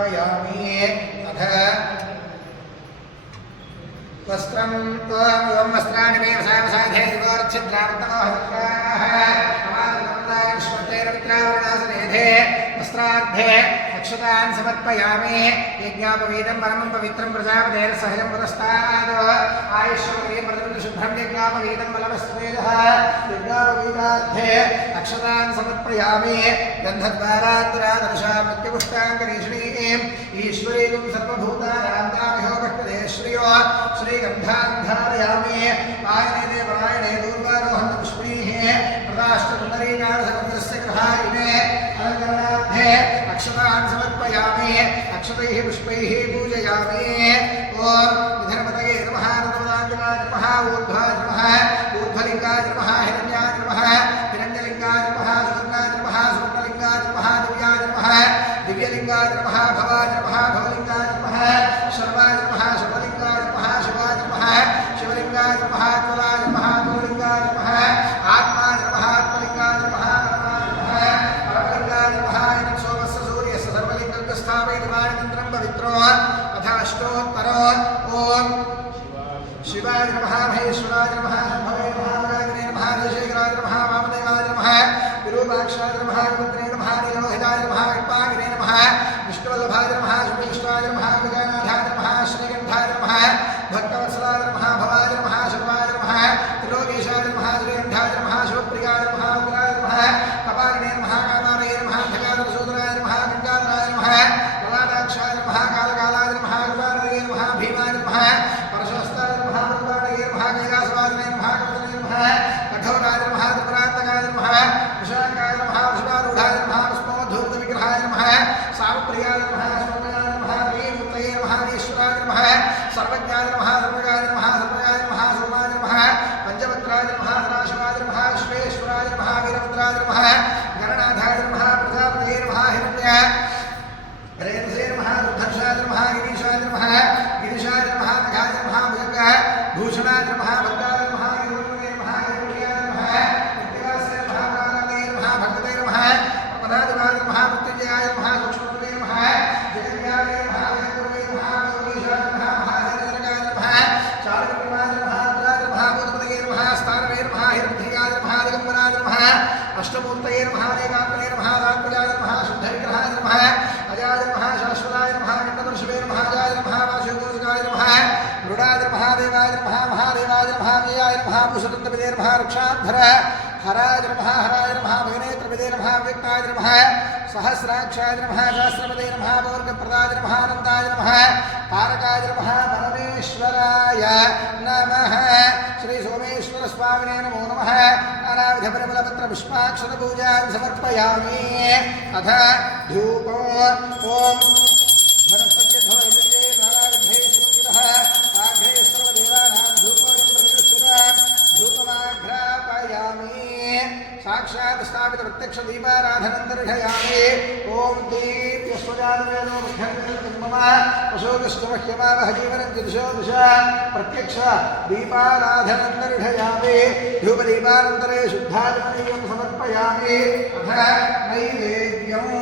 समर्पयामि अथ वस्त्रं त्वं वस्त्राणि मे वसावसाधे दिवोर्च्छिद्रावृतमोहस्तेरवित्रावरणासनेधे वस्त्रार्धे अक्षतान् समर्पयामि यज्ञापवीतं परमं पवित्रं प्रजापतेर्सहजं पुरस्ताद् आयुष्यवरीं प्रतिशुभ्रं यज्ञापवीतं बलवस्तेजः यज्ञापवीतार्धे अक्षतान् समर्पयामि गन्धद्वारान्तरादर्शां नित्यपुष्टाङ्गरीषणीम् ईश्वरीं सर्वभूतानां तामिहो भक्तदे श्रियो श्रीगन्धान् धारयामि आयने देवरायणे दूर्वारोहन्त पुष्पैः प्रदाष्टपुण्डरीकाणसमुद्रस्य गृहायिने अलङ्करणार्थे अक्षतान् समर्पयामि अक्षतैः पुष्पैः पूजयामि ॐ विधर्मतये नमः नमदाङ्गकाय नमः ऊर्ध्वाय नमः ऊर्ध्वलिङ्गाय नमः हिरण्याय नमः हिरण्यलिङ्गाय नमः सुवर्णाय नमः सुवर्णलिङ्गाय नमः दिव्याय नमः दिव्यलिङ्गाय नमः भवाय नमः भवलिङ्गाय नमः शर्वाय नमः शर्वलिङ्गाय नमः शिवाय नमः शिवलिङ्गाय नमः त्वलाय नमः त्वलिङ्गाय नमः आत्माय नमः आत्मलिङ्गाय नमः परमलिङ्गाय नमः सोमस्य सूर्यस्य सर्वलिङ्गं स्थापयति वाणिमन्त्रं पवित्रो अथ अष्टोत्तरो ॐ शिवाय नमः महेश्वराय नमः शम्भवे नमः नारायणे नमः ऋषिकेशाय नमः वामदेवाय नमः विरूपाक्षाय नमः रुद्रे नमः नीललोहिताय नमः विपागिने नमः विष्णुवल्लभाय नमः सुमेष्टाय नमः गजानाथाय नमः श्रीगन्धाय नमः भक्तवत्सलाय नमः भवाय नमः शर्वाय नमः त्रिलोकेशाय नमः श्रीगन्धाय नमः शिवप्रियाय नमः उग्राय नमः कपालिने नमः कामारये नमः धगाधरसूदनाय नमः गङ्गाधराय नमः ललाटाक्षाय नमः कालकालाय नमः कुमारये नमः भीमाय नमः परशुहस्ताय नमः पुष्पाणये नमः कैलासवासिने नमः कवचने नमः कठोराय नमः त्रिपुरान्तकाय नमः वृषाङ्गाय नमः वृषभारूढाय नमः पुष्पोद्धूतविग्रहाय नमः सावप्रियाय नमः सोमयाय नमः वीरमूर्तये नमः ईश्वराय नमः सर्वज्ञाय नमः सर्वगाय नमः सर्वगाय नमः सोमाय नमः पंचवक्त्राय नमः सदाशिवाय नमः विश्वेश्वराय नमः वीरभद्राय नमः गणनाथाय नमः प्रजापतये नमः हिरण्य रेतसे नमः दुर्धर्षाय नमः गिरीशाय नमः गिरीशाय नमः नखाय नमः भुजङ्गाय भूषणाय नमः भद्राय नमः गिरिवरुणे नमः गिरिवर्याय नमः कृत्तिवासे नमः प्राणादये नमः भक्तये नमः प्रपदादिवाय नमः मृत्युञ्जयाय नमः सूक्ष्मरूपे नमः जगन्याय नमः जगद्गुरुवे नमः योगीशाय नमः महाजनजनकाय नमः चारुविक्रमाय नमः रुद्राय नमः भूतपतये नमः स्थानवे नमः हिरण्ययाय नमः दिगम्बराय नमः अष्टमूर्तये नमः देवात्मने नमः दात्मजाय नमः शुद्धविग्रहाय नमः अजाय नमः शाश्वताय नमः कण्ठदर्शिवे नमः अजाय नमः वासुदेवसुताय नमः मृडाय नमः देवाय नमः महादेवाय नमः मेयाय नमः भूषदन्तपदे नमः रक्षाधर हराय नमः भगनेत्रपदे नमः व्यक्ताय नमः सहस्राक्षाय नमः सहस्रपदे नमः भोर्गप्रदाय नमः अनन्ताय नमः तारकाय नमः परमेश्वराय नमः श्री सोमेश्वर स्वामिने नमो नमः नानाविधपरिमलपत्रपुष्पाक्षतपूजां समर्पयामि अथ धूपो ॐ वनस्पत्यध्वजे नानाविधेषुः आघ्रे सर्वदेवानां धूपोऽयं प्रतिष्ठितां धूपमाघ्रापयामि साक्षात् स्थापित प्रत्यक्ष दीपाराधनं दर्शयामि ॐ दीप्यस्वजानवेदो मध्यमः पशोकस्तमह्यमावह जीवनं दिशो दिशा प्रत्यक्ष दीपाराधनं दर्शयामि धूपदीपानन्तरे शुद्धात्मनीयं समर्पयामि अथ नैवेद्यम्